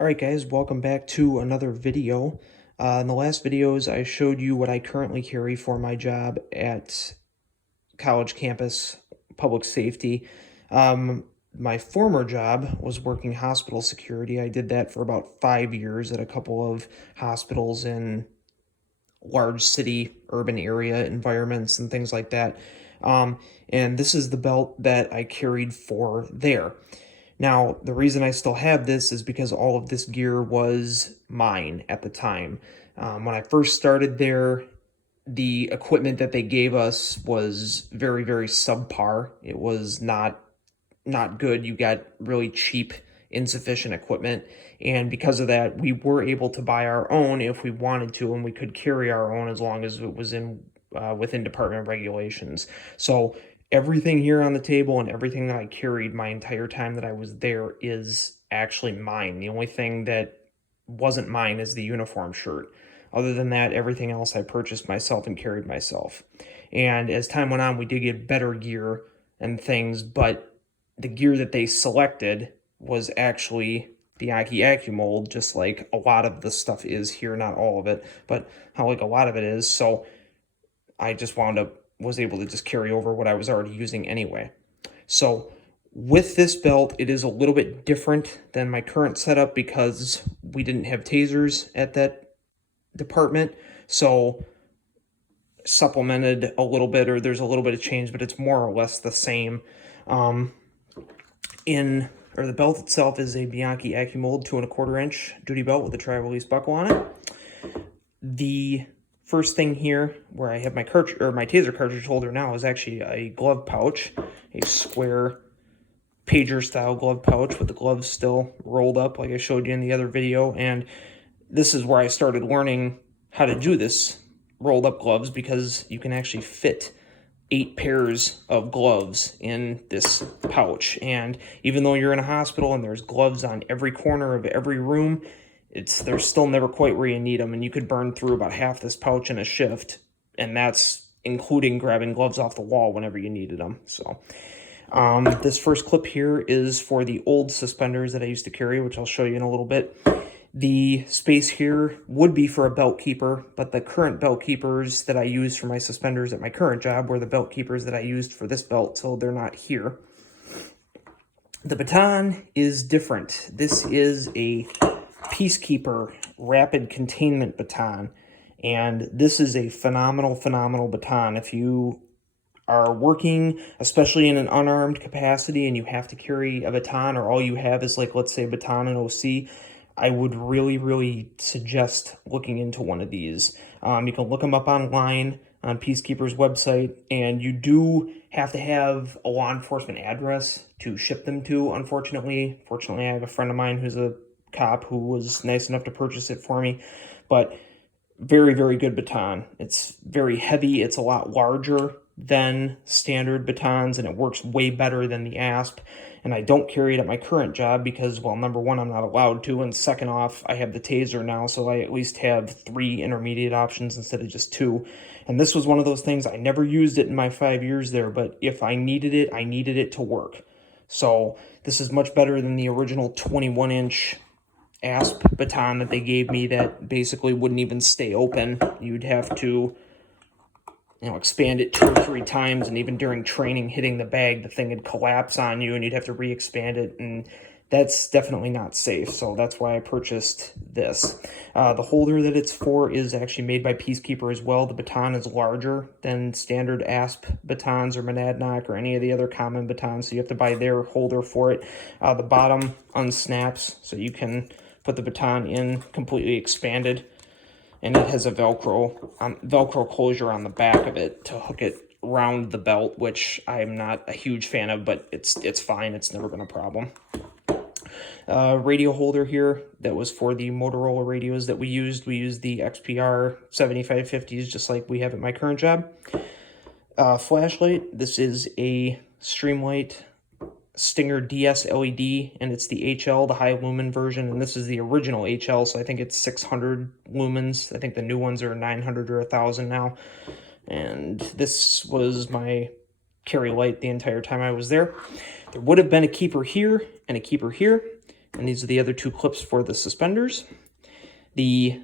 Alright guys, welcome back to another video. In the last videos, I showed you what I currently carry for my job at college campus, public safety. My former job was working hospital security. I did that for about 5 years at a couple of hospitals in large city, urban area environments and things like that. And this is the belt that I carried for there. Now, the reason I still have this is because all of this gear was mine at the time. When I first started there, the equipment that they gave us was very, very subpar. It was not good. You got really cheap, insufficient equipment. And because of that, we were able to buy our own if we wanted to, and we could carry our own as long as it was within department regulations. So everything here on the table and everything that I carried my entire time that I was there is actually mine. The only thing that wasn't mine is the uniform shirt. Other than that, everything else I purchased myself and carried myself. And as time went on, we did get better gear and things, but the gear that they selected was actually the Aki mold, just like a lot of the stuff is here, not all of it, but how like a lot of it is. So I just was able to just carry over what I was already using anyway. So with this belt, it is a little bit different than my current setup because we didn't have tasers at that department. So supplemented a little bit, or there's a little bit of change, but it's more or less the same. The belt itself is a Bianchi AccuMold 2 1/4 inch duty belt with a tri-release buckle on it. The first thing here, where I have my taser cartridge holder now, is actually a glove pouch, a square pager style glove pouch with the gloves still rolled up like I showed you in the other video. And this is where I started learning how to do this rolled up gloves, because you can actually fit 8 pairs of gloves in this pouch. And even though you're in a hospital and there's gloves on every corner of every room, they're still never quite where you need them, and you could burn through about half this pouch in a shift, and that's including grabbing gloves off the wall whenever you needed them. So this first clip here is for the old suspenders that I used to carry, which I'll show you in a little bit. The space here would be for a belt keeper, but the current belt keepers that I use for my suspenders at my current job were the belt keepers that I used for this belt, so they're not here. The baton is different. This is a Peacekeeper rapid containment baton, and this is a phenomenal baton. If you are working, especially in an unarmed capacity, and you have to carry a baton, or all you have is, like, let's say Baton and OC, I would really suggest looking into one of these. You can look them up online on Peacekeeper's website, and you do have to have a law enforcement address to ship them to, unfortunately. Fortunately, I have a friend of mine who's a cop who was nice enough to purchase it for me, but very good baton. It's very heavy. It's a lot larger than standard batons, and it works way better than the ASP. And I don't carry it at my current job because, well, number one, I'm not allowed to, and second off, I have the taser now, so I at least have 3 intermediate options instead of just 2. And this was one of those things, I never used it in my 5 years there, but if I needed it to work. So this is much better than the original 21-inch ASP baton that they gave me that basically wouldn't even stay open. You'd have to, expand it 2 or 3 times, and even during training, hitting the bag, the thing would collapse on you, and you'd have to re-expand it, and that's definitely not safe. So that's why I purchased this. The holder that it's for is actually made by Peacekeeper as well. The baton is larger than standard ASP batons or Monadnock or any of the other common batons, so you have to buy their holder for it. The bottom unsnaps, so you can put the baton in completely expanded, and it has a Velcro closure on the back of it to hook it around the belt, which I'm not a huge fan of, but it's fine. It's never been a problem. Radio holder here that was for the Motorola radios that we used. We used the XPR 7550s just like we have at my current job. Flashlight. This is a Streamlight Stinger DS LED, and it's the HL, the high lumen version, and this is the original HL, so I think it's 600 lumens. I think the new ones are 900 or 1,000 now. And this was my carry light the entire time I was there. There would have been a keeper here and a keeper here. And these are the other 2 clips for the suspenders. The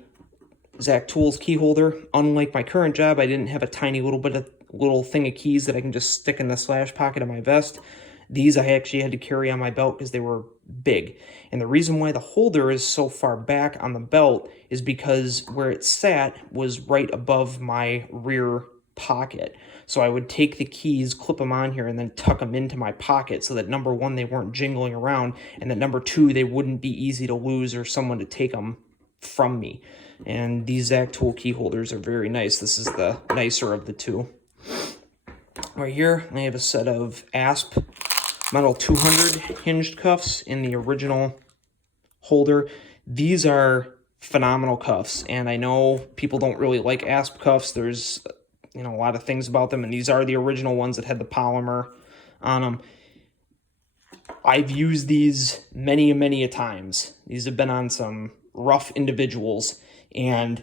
Zach Tools key holder. Unlike my current job, I didn't have a tiny little thing of keys that I can just stick in the slash pocket of my vest. These I actually had to carry on my belt because they were big. And the reason why the holder is so far back on the belt is because where it sat was right above my rear pocket. So I would take the keys, clip them on here, and then tuck them into my pocket so that number 1, they weren't jingling around, and that number 2, they wouldn't be easy to lose or someone to take them from me. And these Zach Tool key holders are very nice. This is the nicer of the 2. Right here, I have a set of ASP Metal 200 hinged cuffs in the original holder. These are phenomenal cuffs, and I know people don't really like ASP cuffs. There's a lot of things about them, and these are the original ones that had the polymer on them. I've used these many a times. These have been on some rough individuals, and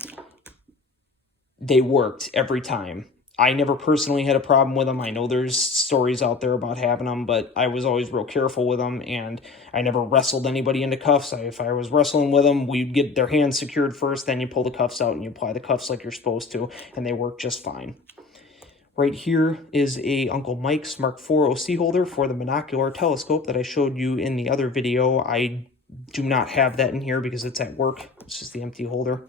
they worked every time. I never personally had a problem with them. I know there's stories out there about having them, but I was always real careful with them, and I never wrestled anybody into cuffs. If I was wrestling with them, we'd get their hands secured first, then you pull the cuffs out and you apply the cuffs like you're supposed to, and they work just fine. Right here is a Uncle Mike's Mark IV OC holder for the monocular telescope that I showed you in the other video. I do not have that in here because it's at work. It's just the empty holder.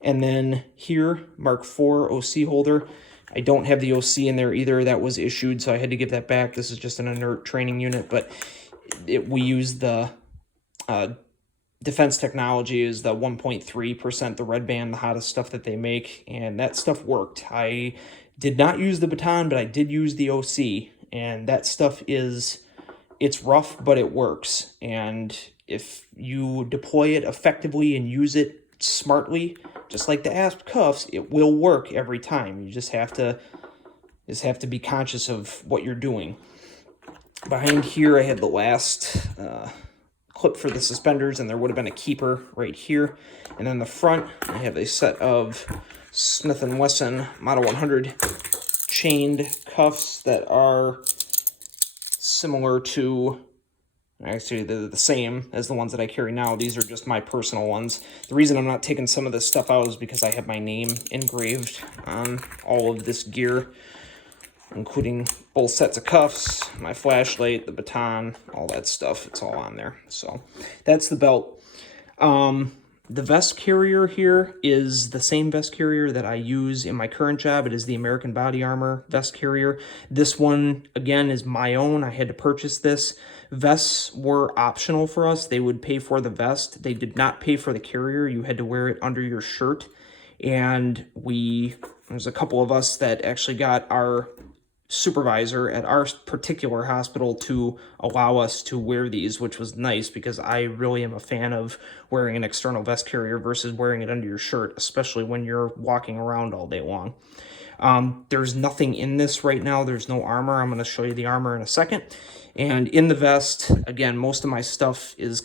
And then here, Mark IV OC holder. I don't have the OC in there either. That was issued, so I had to give that back. This is just an inert training unit, but we use the Defense Technology is the 1.3%, the red band, the hottest stuff that they make, and that stuff worked. I did not use the Baton, but I did use the OC, and that stuff it's rough, but it works. And if you deploy it effectively and use it smartly, just like the ASP cuffs, it will work every time. You just have to be conscious of what you're doing. Behind here, I had the last clip for the suspenders, and there would have been a keeper right here. And then the front, I have a set of Smith & Wesson Model 100 chained cuffs that are similar to, actually they're the same as the ones that I carry now. These are just my personal ones. The reason I'm not taking some of this stuff out is because I have my name engraved on all of this gear, including both sets of cuffs, my flashlight, the baton, all that stuff. It's all on there. So that's the belt. The vest carrier here is the same vest carrier that I use in my current job. It is the American Body Armor vest carrier. This one, again, is my own. I had to purchase this. Vests were optional for us. They would pay for the vest. They did not pay for the carrier. You had to wear it under your shirt. And there's a couple of us that actually got our supervisor at our particular hospital to allow us to wear these, which was nice because I really am a fan of wearing an external vest carrier versus wearing it under your shirt, especially when you're walking around all day long. There's nothing in this right now. There's no armor. I'm going to show you the armor in a second. And in the vest, again, most of my stuff is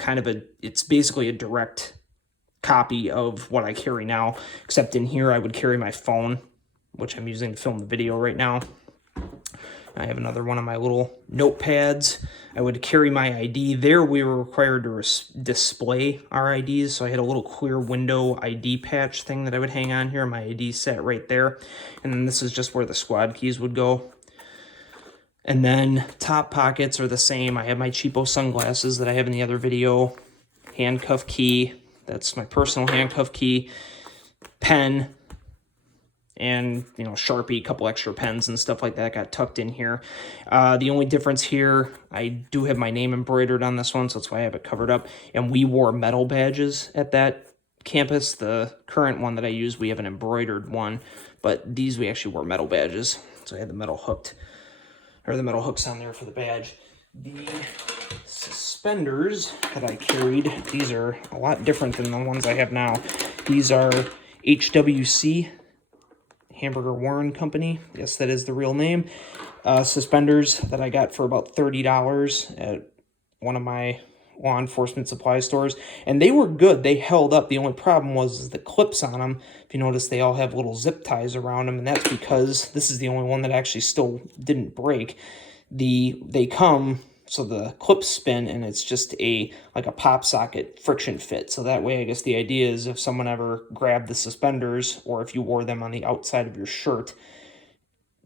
it's basically a direct copy of what I carry now, except in here I would carry my phone, which I'm using to film the video right now. I have another one of my little notepads. I would carry my ID. There we were required to display our IDs, so I had a little clear window ID patch thing that I would hang on here. My ID sat right there. And then this is just where the squad keys would go. And then top pockets are the same. I have my cheapo sunglasses that I have in the other video. Handcuff key. That's my personal handcuff key. Pen. And, Sharpie, a couple extra pens and stuff like that got tucked in here. The only difference here, I do have my name embroidered on this one, so that's why I have it covered up. And we wore metal badges at that campus. The current one that I use, we have an embroidered one, but these we actually wore metal badges. So I had the metal hooks on there for the badge. The suspenders that I carried, these are a lot different than the ones I have now. These are HWC, Hamburger Warren Company. Yes, that is the real name. Suspenders that I got for about $30 at one of my law enforcement supply stores. And they were good. They held up. The only problem was the clips on them. If you notice, they all have little zip ties around them. And that's because this is the only one that actually still didn't break. They come so the clips spin, and it's just like a pop socket friction fit. So that way, I guess the idea is if someone ever grabbed the suspenders, or if you wore them on the outside of your shirt,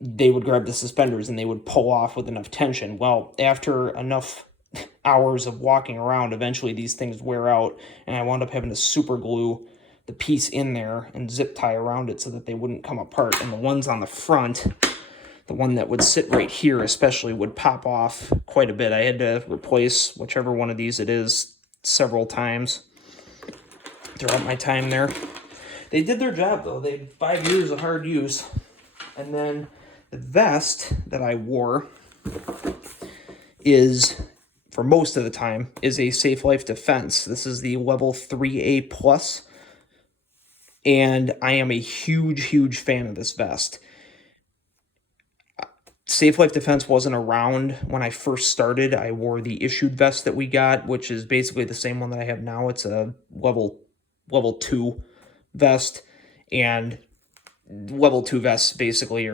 they would grab the suspenders and they would pull off with enough tension. Well, after enough hours of walking around, eventually these things wear out, and I wound up having to super glue the piece in there and zip tie around it so that they wouldn't come apart. And the ones on the front, the one that would sit right here especially, would pop off quite a bit. I had to replace whichever one of these it is several times throughout my time there. They did their job, though. They had 5 years of hard use. And then the vest that I wore is, for most of the time, is a Safe Life Defense. This is the level 3A plus, and I am a huge fan of this vest. Safe Life Defense wasn't around when I first started. I wore the issued vest that we got, which is basically the same one that I have now. It's a level 2 vest, and level 2 vests basically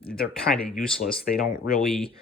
they're kind of useless. They don't really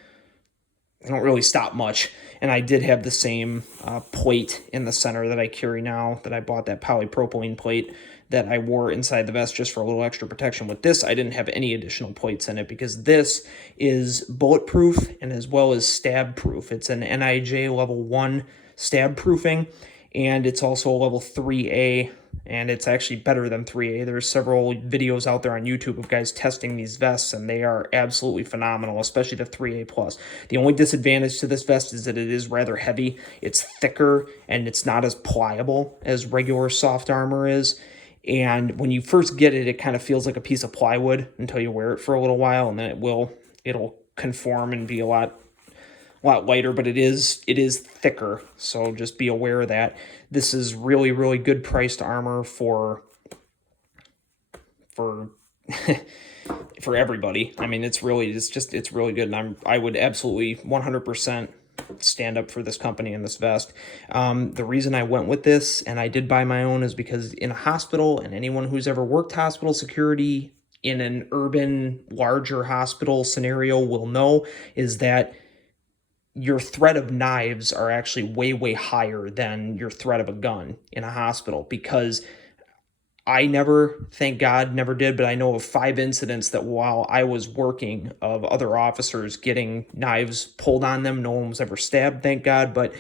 stop much. And I did have the same plate in the center that I carry now, that I bought, that polypropylene plate that I wore inside the vest just for a little extra protection. With this, I didn't have any additional plates in it because this is bulletproof and as well as stab proof. It's an NIJ level 1 stab proofing, and it's also a level 3A, and it's actually better than 3A. There's several videos out there on YouTube of guys testing these vests, and they are absolutely phenomenal, especially the 3A plus. The only disadvantage to this vest is that it is rather heavy. It's thicker, and it's not as pliable as regular soft armor is. And when you first get it, it kind of feels like a piece of plywood until you wear it for a little while, and then it'll conform and be a lot lighter, but it is thicker, so just be aware of that. This is really good priced armor for everybody. I mean, it's really good, and I would absolutely 100% stand up for this company and this vest. The reason I went with this, and I did buy my own, is because in a hospital, and anyone who's ever worked hospital security in an urban larger hospital scenario will know, is that your threat of knives are actually way higher than your threat of a gun in a hospital, because I never, thank God, never did, but I know of 5 incidents that while I was working, of other officers getting knives pulled on them. No one was ever stabbed, thank God, but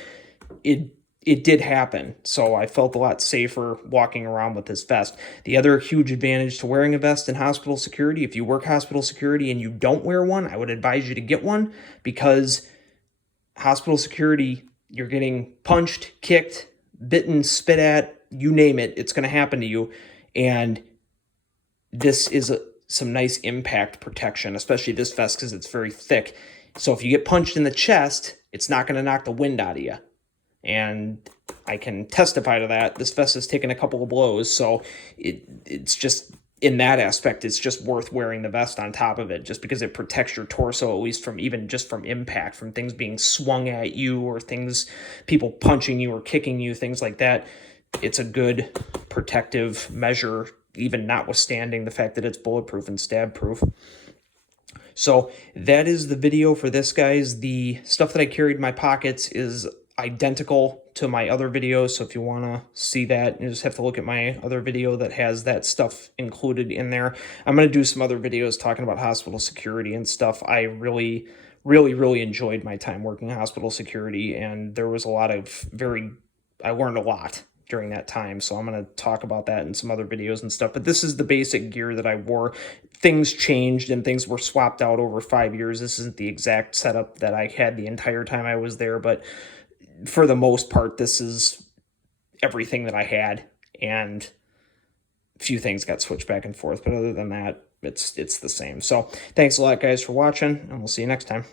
it did happen. So I felt a lot safer walking around with this vest. The other huge advantage to wearing a vest in hospital security, if you work hospital security and you don't wear one, I would advise you to get one, because hospital security, you're getting punched, kicked, bitten, spit at, you name it, it's going to happen to you. And this is some nice impact protection, especially this vest, because it's very thick. So if you get punched in the chest, it's not going to knock the wind out of you. And I can testify to that. This vest has taken a couple of blows, so it's just, in that aspect, it's just worth wearing the vest on top of it, just because it protects your torso, at least from impact, from things being swung at you, or people punching you or kicking you, things like that. It's a good protective measure, even notwithstanding the fact that it's bulletproof and stab proof. So that is the video for this, guys. The stuff that I carried in my pockets is identical to my other videos, so if you want to see that, you just have to look at my other video that has that stuff included in there. I'm going to do some other videos talking about hospital security and stuff. I really enjoyed my time working hospital security, and there was a lot of I learned a lot during that time, so I'm going to talk about that in some other videos and stuff. But this is the basic gear that I wore. Things changed and things were swapped out over 5 years. This isn't the exact setup that I had the entire time I was there, but for the most part, this is everything that I had, and a few things got switched back and forth, but other than that, it's the same. So thanks a lot, guys, for watching, and we'll see you next time.